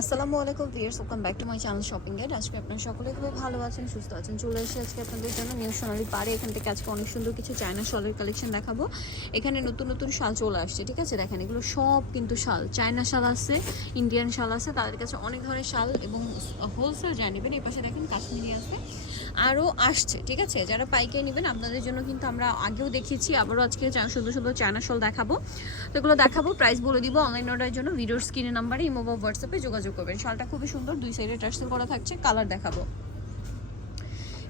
আসসালামু আলাইকুম viewers welcome back to my channel shopping guide আজকে আপনারা সকলে খুবই ভালো আছেন, সুস্থ আছেন, চলে এসে আজকে আপনাদের জন্য নিউ সোনালি পারে এখান থেকে আজকে অনেক সুন্দর কিছু চায়না শলের কালেকশন দেখাবো। এখানে নতুন নতুন শাল চলে আসছে, ঠিক আছে? দেখেন, এগুলো সব কিন্তু শাল। চায়না শাল আছে ইন্ডিয়ান শাল আছে, তাদের কাছে অনেক ধরনের শাল এবং হোলসেল যা নেবেন, এই পাশে দেখেন কাশ্মীরি আছে আরও আসছে, ঠিক আছে? যারা পাইকারি নেবেন, আপনাদের জন্য কিন্তু আমরা আগেও দেখিয়েছি, আবারও আজকে সুন্দর সুন্দর চায়না শল দেখাবো। তো এগুলো দেখাবো প্রাইস বলে দিব অনলাইন অর্ডারের জন্য, ভিডিওর স্ক্রিনের নাম্বারে ইমো বা হোয়াটসঅ্যাপে যোগাযোগ করবেন। শালটা খুবই সুন্দর দুই সাইডে টার্সেল করা থাকছে কালার দেখাবো।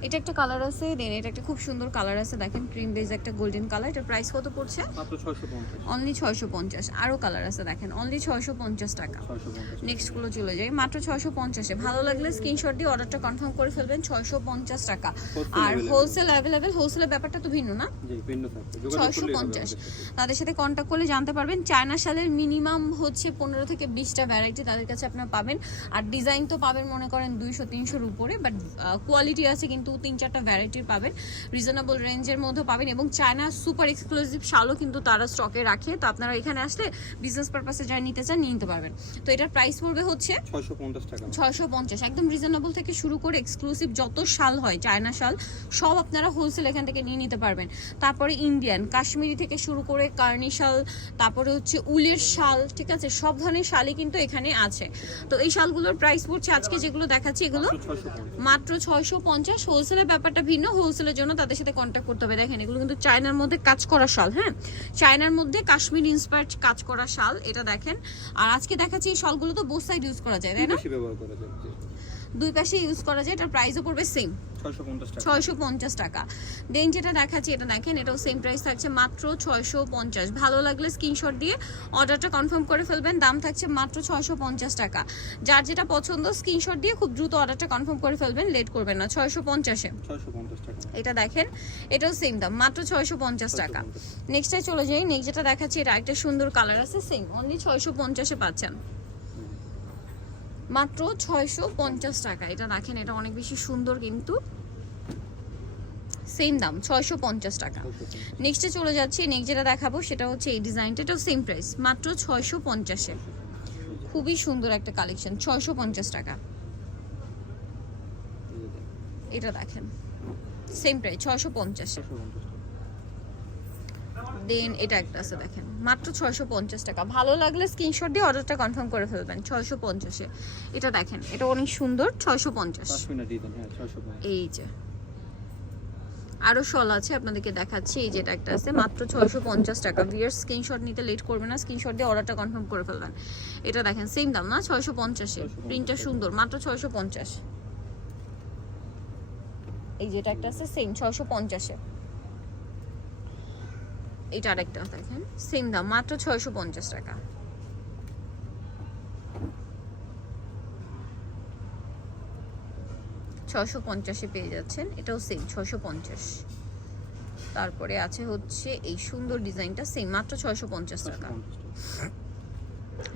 এটা একটা কালার আছে দেন এটা একটা খুব সুন্দর কালার আছে। দেখেন ক্রিম বেজ একটা গোল্ডেন কালার এটার প্রাইস কত পড়ছে? অনলি ছয়শো পঞ্চাশ। আরও কালার আছে দেখেন অনলি ছয়শো পঞ্চাশ টাকা। ছয়শো পঞ্চাশ। নেক্সটগুলো চলে যাই। মাত্র ছয়শো পঞ্চাশে। ভালো লাগলে স্ক্রিনশট দিয়ে অর্ডারটা কনফার্ম করে ফেলবেন ছয়শো পঞ্চাশ টাকা। আর হোলসেল অ্যাভেলেবেল হোলসেলের ব্যাপারটা তো ভিন্ন না? ছয়শো পঞ্চাশ। তাদের সাথে কন্ট্যাক্ট করলে জানতে পারবেন চায়না শালের মিনিমাম হচ্ছে পনেরো থেকে বিশটা ভ্যারাইটি তাদের কাছে আপনারা পাবেন। আর ডিজাইন তো পাবেন মনে করেন দুইশো তিনশোর উপরে বাট কোয়ালিটি আছে কিন্তু তিন চারটা ভ্যারাইটির পাবেন। রিজনেবল রেঞ্জের মধ্যে পাবেন এবং চায়না সুপার এক্সক্লুসিভ শালও কিন্তু তারা স্টকে রাখে। তো আপনারা এখানে আসলে বিজনেস পারপাসে যা নিতে চান নিতে পারবেন। তো এটার প্রাইস পড়বে হচ্ছে ছয়শো পঞ্চাশ টাকা। ছয়শো পঞ্চাশ। একদম রিজনেবল থেকে শুরু করে এক্সক্লুসিভ যত শাল হয় চায়না শাল সব আপনারা হোলসেল এখান থেকে নিয়ে নিতে পারবেন। তারপরে ইন্ডিয়ান কাশ্মীরি থেকে শুরু করে কার্নি শাল তারপরে হচ্ছে উলের শাল ঠিক আছে? সব ধরনের শালই কিন্তু এখানে আছে। তো এই শালগুলোর প্রাইস পড়ছে আজকে যেগুলো দেখাচ্ছি এগুলো মাত্র ছয়শো পঞ্চাশ হোলসেলের ব্যাপারটা ভিন্ন হোলসেলের জন্য তাদের সাথে কন্ট্যাক্ট করতে হবে। দেখেন, এগুলো কিন্তু চায়নার মধ্যে কাজ করা শাল হ্যাঁ? চায়নার মধ্যে কাশ্মীর ইন্সপায়ার্ড কাজ করা শাল, এটা দেখেন। আর আজকে দেখাচ্ছি এই শালগুলো তো বোস সাইড ইউজ করা যায়, তাই না? দুই পাশে ইউজ করা যায় এটার প্রাইসও পড়বে সেম ছয়শো পঞ্চাশ টাকা। দেন যেটা দেখাচ্ছি এটা দেখেন এটাও সেম প্রাইস থাকছে মাত্র ছয়শো পঞ্চাশ। ভালো লাগলে স্ক্রিনশট দিয়ে অর্ডারটা কনফার্ম করে ফেলবেন দাম থাকছে মাত্র ছয়শো পঞ্চাশ টাকা। যার যেটা পছন্দ স্ক্রিনশট দিয়ে খুব দ্রুত অর্ডারটা কনফার্ম করে ফেলবেন লেট করবেন না ছয়শো পঞ্চাশে। এটা দেখেন এটাও সেম দাম মাত্র ছয়শো পঞ্চাশ টাকা। চলে যাই নেক্সট যেটা দেখাচ্ছি এটা একটা সুন্দর কালার আছে সেম অনলি ছয়শো পঞ্চাশে পাচ্ছেন। মাত্র ছয়শো পঞ্চাশ টাকা। এটা দেখেন এটা অনেক বেশি সুন্দর কিন্তু সেম দাম ছয়শো পঞ্চাশ টাকা। নেক্সটে চলে যাচ্ছি নেক্সট যেটা দেখাবো সেটা হচ্ছে এই ডিজাইনটা এটাও সেম প্রাইস মাত্র ছয়শো পঞ্চাশে। খুবই সুন্দর একটা কালেকশন ছয়শো পঞ্চাশ টাকা। এটা দেখেন সেম প্রাইস ছয়শো পঞ্চাশে। দেন এটা একটা আছে দেখেন। মাত্র ছয়শো পঞ্চাশ টাকা। ভালো লাগলে স্ক্রিনশট দিয়ে অর্ডারটা কনফার্ম করে ফেলবেন ছয়শো পঞ্চাশে। এটা দেখেন এটা অনেক সুন্দর ছয়শো পঞ্চাশ। হ্যাঁ এই যে। আরও শল আছে আপনাদেরকে দেখাচ্ছি এই যেটা একটা আছে মাত্র ছয়শো পঞ্চাশ টাকা। ভিয়ার স্ক্রিনশট নিতে লেট করবে না স্ক্রিনশট দিয়ে অর্ডারটা কনফার্ম করে ফেলবেন। এটা দেখেন সেম দাম না ছয়শো পঞ্চাশে। প্রিন্টটা সুন্দর মাত্র ছয়শো পঞ্চাশ। এই যেটা একটা আছে সেম ছয়শো পঞ্চাশে। এটা আরেকটা, দেখেন। সেম দাম, মাত্র ছয়শো পঞ্চাশ টাকা। ছশো পঞ্চাশে পেয়ে যাচ্ছেন, এটাও সেম ছশো পঞ্চাশ। তারপরে আছে হচ্ছে এই সুন্দর ডিজাইনটা সেম মাত্র ছয়শো পঞ্চাশ টাকা।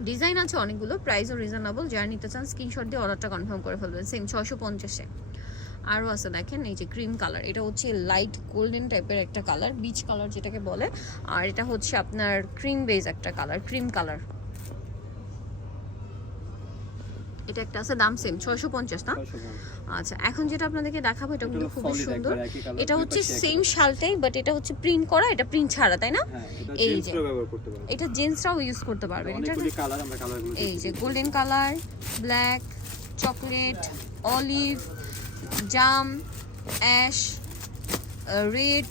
ডিজাইন আছে অনেকগুলো প্রাইসও রিজনেবল যারা নিতে চান স্ক্রিনশট দিয়ে অর্ডারটা কনফার্ম করে ফেলবেন সেম ছয়শো পঞ্চাশে আরও আছে দেখেন এই যে ক্রিম কালার এটা হচ্ছে লাইট গোল্ডেন টাইপের একটা কালার বিচ কালার যেটাকে বলে। আর এটা হচ্ছে আপনার ক্রিম বেজ একটা কালার ক্রিম কালার এটা একটা আছে দাম সেম ছয়শো পঞ্চাশ না? আচ্ছা এখন যেটা আপনাদেরকে দেখাবো এটা কিন্তু খুবই সুন্দর। এটা হচ্ছে সেম শালটাই বাট এটা হচ্ছে প্রিন্ট করা এটা প্রিন্ট ছাড়া তাই না? হ্যাঁ এই যে। এটা জেন্টসরাও ইউজ করতে পারবেন। এটা কালার আমরা কালারগুলো এই যে golden colour black chocolate olive জাম ash red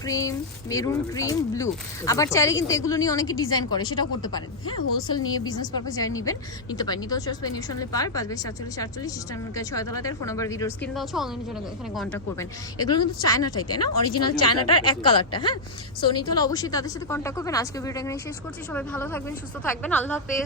cream maroon cream blue. আবার চাইলে কিন্তু এগুলো নিয়ে অনেকে ডিজাইন করে সেটাও করতে পারেন। হ্যাঁ হোলসেল নিয়ে বিজনেস পারপাস যারা নেবেন নিতে পারেন। নিতে হচ্ছে পেনিউশনলে পার পাঁচ বেশ সাতচল্লিশ সাতচল্লিশ ইস্টার্নকে ছয় তলাতের ফোন নাম্বার ভিডিও স্ক্রিন দেওয়া হচ্ছে অনলাইনের জন্য এখানে কন্ট্যাক্ট করবেন। এগুলো কিন্তু চায়নাটাই তাই না? অরিজিনাল চায়নাটার এক কালারটা হ্যাঁ? সো নিতে হলে অবশ্যই তাদের সাথে কন্ট্যাক্ট করবেন। আজকে ভিডিওটা এখানে শেষ করছি। সবাই ভালো থাকবেন সুস্থ থাকবেন। আল্লাহ হাফেজ।